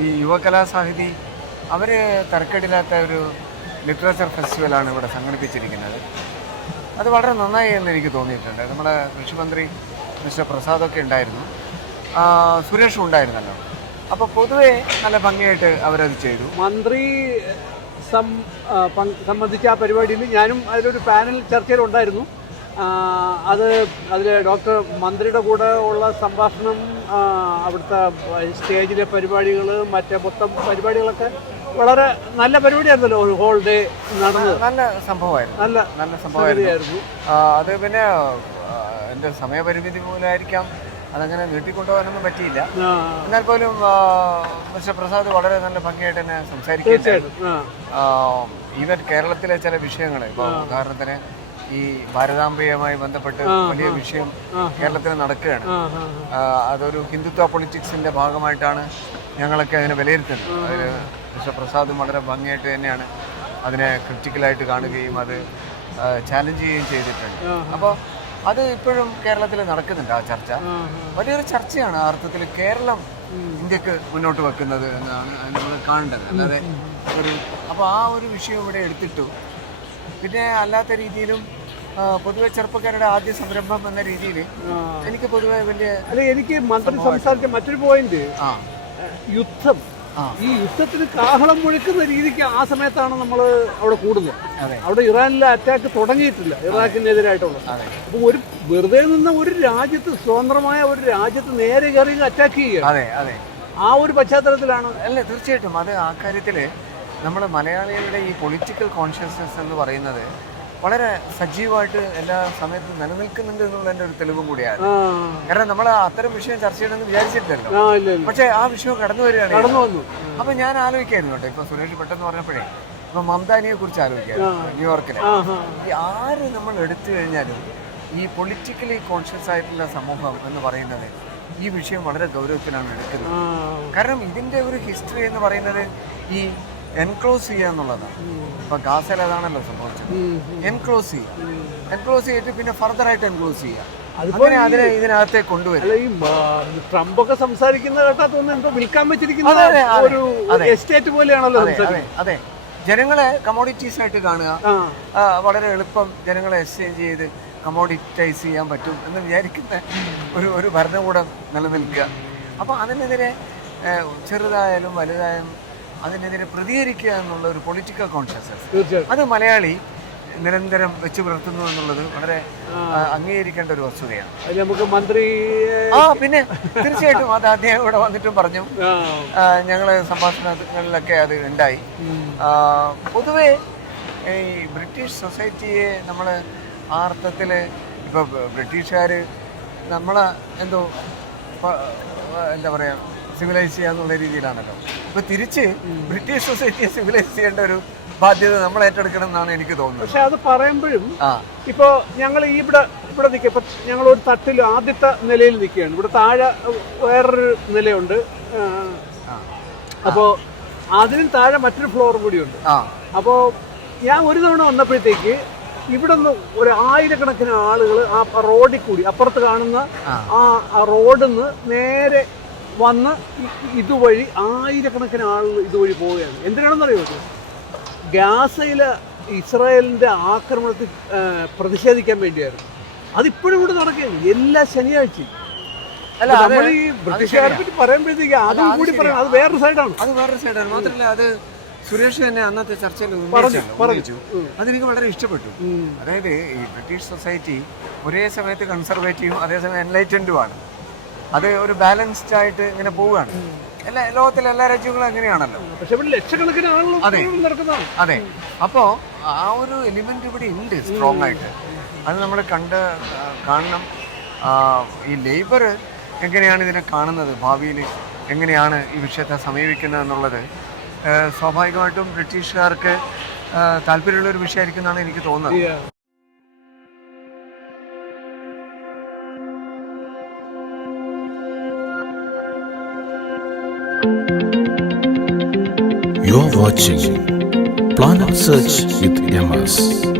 ഈ യുവകലാസാഹിതി അവർ തരക്കേടില്ലാത്ത ഒരു ലിറ്ററേച്ചർ ഫെസ്റ്റിവലാണ് ഇവിടെ സംഘടിപ്പിച്ചിരിക്കുന്നത്. അത് വളരെ നന്നായി എന്ന് എനിക്ക് തോന്നിയിട്ടുണ്ട്. നമ്മുടെ കൃഷിമന്ത്രി മിസ്റ്റർ പ്രസാദൊക്കെ ഉണ്ടായിരുന്നു. സുരേഷ് ഉണ്ടായിരുന്നല്ലോ. അപ്പോൾ പൊതുവെ നല്ല ഭംഗിയായിട്ട് അവരത് ചെയ്തു. മന്ത്രി സംബന്ധിച്ച ആ പരിപാടിയിൽ ഞാനും അതിലൊരു പാനൽ ചർച്ചയിലുണ്ടായിരുന്നു. അത് അതിൽ ഡോക്ടർ മന്ത്രിയുടെ കൂടെ ഉള്ള സംഭാഷണം അവിടുത്തെ സ്റ്റേജിലെ പരിപാടികൾ മറ്റേ മൊത്തം പരിപാടികളൊക്കെ വളരെ നല്ല പരിപാടിയായിരുന്നല്ലോ ഒരു ഹോൾ ഡേ നടന്നത്. നല്ല സംഭവമായിരുന്നു. നല്ല നല്ല സംഭവമായിരുന്നു. അത് പിന്നെ എന്റെ എന്റെ സമയപരിമിതി മൂലമായിരിക്കാം അതങ്ങനെ വീട്ടിൽ കൊണ്ടുപോകാനൊന്നും പറ്റിയില്ല എന്നാൽ പോലും മിസ്റ്റർ പ്രസാദ് വളരെ നല്ല ഭംഗിയായിട്ട് തന്നെ സംസാരിക്കുകയുണ്ടായിരുന്നു തീർച്ചയായിട്ടും. ഈവൻ കേരളത്തിലെ ചില വിഷയങ്ങൾ ഇപ്പോൾ ഉദാഹരണത്തിന് ഈ ഭാരതാംബയുമായി ബന്ധപ്പെട്ട് വലിയ വിഷയം കേരളത്തിൽ നടക്കുകയാണ്. അതൊരു ഹിന്ദുത്വ പൊളിറ്റിക്സിന്റെ ഭാഗമായിട്ടാണ് ഞങ്ങളൊക്കെ അതിനെ വിലയിരുത്തുന്നത്. അതിൽ മിസ്റ്റർ പ്രസാദും വളരെ ഭംഗിയായിട്ട് തന്നെയാണ് അതിനെ ക്രിറ്റിക്കലായിട്ട് കാണുകയും അത് ചാലഞ്ച് ചെയ്യുകയും ചെയ്തിട്ടുണ്ട്. അപ്പോൾ അത് ഇപ്പോഴും കേരളത്തിൽ നടക്കുന്നുണ്ട് ആ ചർച്ച. വലിയൊരു ചർച്ചയാണ് ആ അർത്ഥത്തിൽ കേരളം ഇന്ത്യയ്ക്ക് മുന്നോട്ട് വെക്കുന്നത് എന്നാണ് നമ്മൾ കാണേണ്ടത്. അല്ലാതെ ഒരു അപ്പോൾ ആ ഒരു വിഷയം ഇവിടെ എടുത്തിട്ടു. പിന്നെ അല്ലാത്ത രീതിയിലും പൊതുവെ ചെറുപ്പക്കാരുടെ ആദ്യ സംരംഭം എന്ന രീതിയിൽ എനിക്ക് പൊതുവെ വലിയ അല്ല എനിക്ക് മന്ത്രി സംസാരിച്ച മറ്റൊരു പോയിന്റ് യുദ്ധം. ഈ യുദ്ധത്തിന് കാഹളം മുഴക്കുന്ന രീതിക്ക് ആ സമയത്താണ് നമ്മൾ അവിടെ കൂടുന്നത്. അവിടെ ഇറാനിലെ അറ്റാക്ക് തുടങ്ങിയിട്ടില്ല ഇറാഖിനെതിരായിട്ടുള്ള. അപ്പൊ ഒരു വെറുതെ നിന്ന് ഒരു രാജ്യത്ത് സ്വതന്ത്രമായ ഒരു രാജ്യത്ത് നേരെ കയറി അറ്റാക്ക് ചെയ്യുക ആ ഒരു പശ്ചാത്തലത്തിലാണ് അല്ല തീർച്ചയായിട്ടും. അത് ആ കാര്യത്തിൽ നമ്മൾ മലയാളികളുടെ ഈ പൊളിറ്റിക്കൽ കോൺഷ്യസ്നസ് എന്ന് പറയുന്നത് വളരെ സജീവമായിട്ട് എല്ലാ സമയത്തും നിലനിൽക്കുന്നുണ്ട് എന്നുള്ളതിന്റെ ഒരു തെളിവും കൂടിയാണ്. കാരണം നമ്മൾ അത്തരം വിഷയം ചർച്ച ചെയ്യണമെന്ന് വിചാരിച്ചിട്ടില്ലല്ലോ. പക്ഷെ ആ വിഷയം കടന്നു വരികയാണ്. കടന്നു വന്നു. അപ്പൊ ഞാൻ ആലോചിക്കായിരുന്നു കേട്ടോ. ഇപ്പൊ സുരേഷ് പെട്ടെന്ന് പറഞ്ഞപ്പോഴേ ഇപ്പൊ മംതാനിയെ കുറിച്ച് ആലോചിക്കായിരുന്നു ന്യൂയോർക്കിലെ ആര് നമ്മൾ എടുത്തു കഴിഞ്ഞാലും ഈ പൊളിറ്റിക്കലി കോൺഷ്യസ് ആയിട്ടുള്ള സമൂഹം എന്ന് പറയുന്നത് ഈ വിഷയം വളരെ ഗൗരവത്തിലാണ് എടുക്കുന്നത്. കാരണം ഇതിന്റെ ഒരു ഹിസ്റ്ററി എന്ന് പറയുന്നത് ഈ എൻക്ലോസ് ചെയ്യുക എന്നുള്ളതാണ്. ഇപ്പൊ ഗാസയിൽ അതാണല്ലോ സംഭവിച്ചത്. എൻക്ലോസ് ചെയ്യുക. എൻക്ലോസ് ചെയ്തിട്ട് പിന്നെ ഫർദർ ആയിട്ട് എൻക്ലോസ് ചെയ്യുക. അതുപോലെ അങ്ങനെ അതിനെ ഇതിനകത്തേക്ക് കൊണ്ടുവരും ട്രംപ് ഒക്കെ സംസാരിക്കുന്ന കേട്ടാ തോന്നുന്നു എന്തോ വിൽക്കാൻ വെച്ചിരിക്കുന്ന. ഒരു എസ്റ്റേറ്റ് പോലെയാണല്ലോ അതെ ജനങ്ങളെ കമോഡിറ്റീസ് ആയിട്ട് കാണുക. വളരെ എളുപ്പം ജനങ്ങളെ എക്സ്ചേഞ്ച് ചെയ്ത് കമോഡിറ്റൈസ് ചെയ്യാൻ പറ്റും എന്ന് വിചാരിക്കുന്ന ഒരു ഒരു ഭരണകൂടം നിലനിൽക്കുക. അപ്പോൾ അതിനെതിരെ ചെറുതായാലും വലുതായാലും അതിനെതിരെ പ്രതികരിക്കുക എന്നുള്ള ഒരു പൊളിറ്റിക്കൽ കോൺഷ്യസ്നസ് അത് മലയാളി നിരന്തരം വെച്ചു പുലർത്തുന്നു എന്നുള്ളത് വളരെ അംഗീകരിക്കേണ്ട ഒരു വസ്തുതയാണ്. നമുക്ക് മന്ത്രി ആ പിന്നെ തീർച്ചയായിട്ടും അത് അദ്ദേഹം ഇവിടെ വന്നിട്ടും പറഞ്ഞു. ഞങ്ങളെ സംഭാഷണങ്ങളിലൊക്കെ അത് ഉണ്ടായി. പൊതുവെ പൊതുവേ ഈ ബ്രിട്ടീഷ് സൊസൈറ്റിയെ നമ്മൾ ആ അർത്ഥത്തിൽ ഇപ്പോൾ ബ്രിട്ടീഷുകാർ നമ്മളെ എന്തോ എന്താ പറയുക സിവിലൈസ് ചെയ്യാന്നുള്ള രീതിയിലാണല്ലോ. അപ്പൊ തിരിച്ച് ബ്രിട്ടീഷ് സൊസൈറ്റിയെ സിവിലൈസ് ചെയ്യേണ്ട ഒരു ബാധ്യത നമ്മൾ ഏറ്റെടുക്കണം എന്നാണ് എനിക്ക് തോന്നുന്നത്. പക്ഷെ അത് പറയുമ്പോഴും ഇപ്പോ ഞങ്ങൾ ഈ ഇവിടെ ഇവിടെ നിൽക്കുക ഇപ്പൊ ഞങ്ങൾ ഒരു തട്ടിൽ ആദ്യത്തെ നിലയിൽ നിൽക്കുകയാണ് ഇവിടെ താഴെ വേറൊരു നിലയുണ്ട്. അപ്പോ അതിനും താഴെ മറ്റൊരു ഫ്ലോർ കൂടിയുണ്ട്. ഉണ്ട് അപ്പോൾ ഞാൻ ഒരു തവണ വന്നപ്പോഴത്തേക്ക് ഇവിടെ നിന്ന് ഒരു ആയിരക്കണക്കിന് ആളുകൾ ആ റോഡിൽ കൂടി അപ്പുറത്ത് കാണുന്ന ആ. റോഡിൽ നിന്ന് നേരെ വന്ന് ഇതുവഴി ആയിരക്കണക്കിന് ആളുകൾ ഇതുവഴി പോവുകയാണ്. എന്തിനാണെന്നറിയോ ഗാസയിൽ ഇസ്രായേലിന്റെ ഇസ്രായേലിന്റെ ആക്രമണത്തിൽ പ്രതിഷേധിക്കാൻ വേണ്ടിയായിരുന്നു. അതിപ്പോഴും കൂടെ നടക്കുകയാണ്. എല്ലാ ശനിയാഴ്ചയും. അല്ല നമ്മൾ ഈ ബ്രിട്ടീഷുകാരെ പറ്റി പറയുമ്പോഴത്തേക്ക് അതും കൂടി പറയാം അത് വേറൊരു സൈഡാണ്. അത് വേറൊരു സൈഡാണ്. മാത്രമല്ല അത് സുരേഷ് തന്നെ അന്നത്തെ ചർച്ചയിൽ പറഞ്ഞു. അതെനിക്ക് വളരെ ഇഷ്ടപ്പെട്ടു. അതായത് ഈ ബ്രിട്ടീഷ് സൊസൈറ്റി ഒരേ സമയത്ത് കൺസർവേറ്റീവും അതേസമയം എൻലൈറ്റൻഡുമാണ്. അത് ഒരു ബാലൻസ്ഡ് ആയിട്ട് ഇങ്ങനെ പോവുകയാണ്. എല്ലാ ലോകത്തിലെ എല്ലാ രാജ്യങ്ങളും അങ്ങനെയാണല്ലോ. പക്ഷെ ഇവിടെ ലക്ഷക്കണക്കിന് ആളുകൾ അതെ. നടക്കുന്നതാണ്. അതെ. അപ്പോ ആ ഒരു എലിമെന്റ് ഇവിടെ ഉണ്ട് സ്ട്രോങ് ആയിട്ട്. അത് നമ്മൾ കണ്ട് കാണണം. ഈ ലേബർ എങ്ങനെയാണ് ഇതിനെ കാണുന്നത്? ഭാവിയിൽ എങ്ങനെയാണ് ഈ വിഷയത്തെ സമീപിക്കുന്നത് എന്നുള്ളത് സ്വാഭാവികമായിട്ടും ബ്രിട്ടീഷുകാർക്ക് താല്പര്യമുള്ള ഒരു വിഷയമായിരിക്കും എന്നാണ് എനിക്ക് തോന്നുന്നത്. Yeah. You're watching Planet Search with MS.